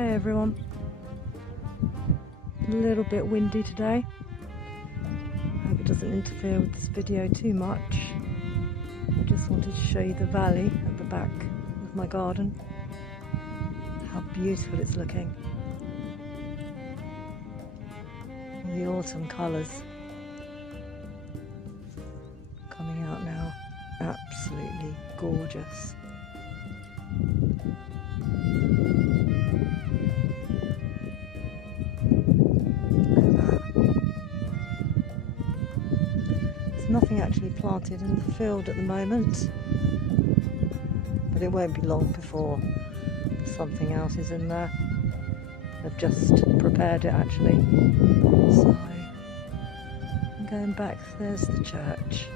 Hey everyone, a little bit windy today. Hope it doesn't interfere with this video too much. I just wanted to show you the valley at the back of my garden. How beautiful it's looking. All the autumn colours coming out now. Absolutely gorgeous. Nothing actually planted in the field at the moment, but it won't be long before something else is in there. I've just prepared it actually. So I'm going back, there's the church.